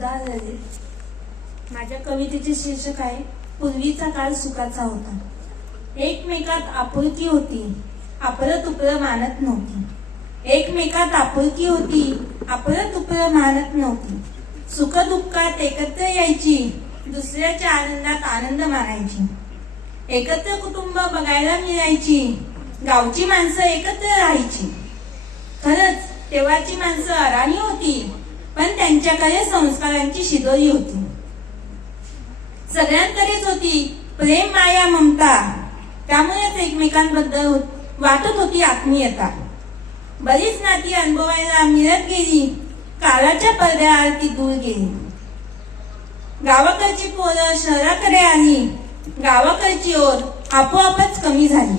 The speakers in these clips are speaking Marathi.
सुधा ललित. माझ्या कवितेचे शीर्षक आहे पूर्वीचा काळ सुखाचा होता. एकमेकात आपुलकी होती, आपलं तुपलं मानत नव्हती. एकमेकात आपुलकी होती, आपलं तुपलं मानत नव्हती. सुख दुःखात एकत्र यायची, दुसऱ्याच्या आनंदात आनंद मानायची. एकत्र कुटुंब बघायला मिळायची, गावची माणसं एकत्र राहायची. खरंच तेव्हाची माणसं अडाणी होती, पण त्यांच्याकडे संस्कारांची शिदोरी होती. सगळ्यांकडेच होती प्रेम, माया, ममता. त्यामुळेच एकमेकांबद्दल वाटत होती आत्मीयता. बरीच नाती अनुभवायला मिळत गेली, काळाच्या पडद्याआड ती दूर गेली. गावाकडची पोरं शहराकडे आली, गावाकडची ओढ आपोआपच कमी झाली.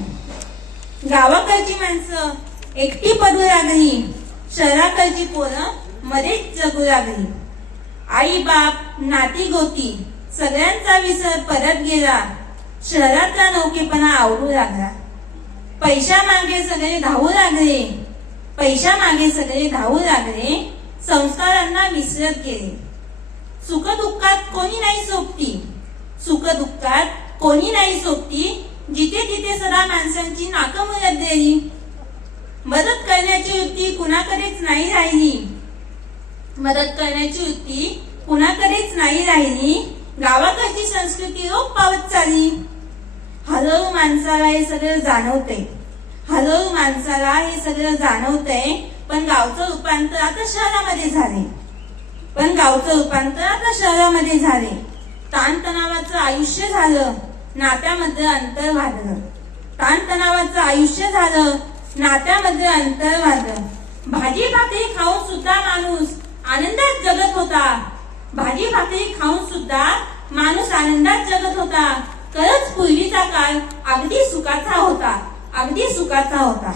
गावाकडची माणसं एकटी पडू लागली, शहराकडची पोरं मध्येच जगू लागली. आई बाप, नाती गोती सगळ्यांचा विसर परत गेला. शहरातला नौकेपणा आवडू लागला. पैशा मागे सगळे धावू लागले, पैशा मागे सगळे धावू लागले, संस्कारांना विसरत गेले. सुख दुःखात कोणी नाही सोबती, सुख दुःखात कोणी नाही सोबती. जिथे तिथे सदा माणसांची नाकं मुरत गेली. मदत करण्याची वृत्ती कुणाकडेच नाही राहिली, मदत करण्याची वृत्ती कुणाकडेच नाही राहिली. गावाकडची संस्कृती लोप पावत चालली. हळूहळू माणसाला हे सगळं जाणवतंय, हळूहळू माणसाला हे सगळं जाणवतंय. पण गावचं रूपांतर आता शहरामध्ये झाले, पण गावचं रूपांतर आता शहरामध्ये झाले. ताणतणावाचं आयुष्य झालं, नात्यामध्ये अंतर वाढलं. ताणतणावाचं आयुष्य झालं, नात्यामध्ये अंतर वाढलं. भाजी भाकरी खाऊन सुद्धा माणूस आनंदात जगत होता. भाजी भाकरी खाऊन सुद्धा माणूस आनंदात जगत होता. खरंच पूर्वीचा काळ अगदी सुखाचा होता, अगदी सुखाचा होता.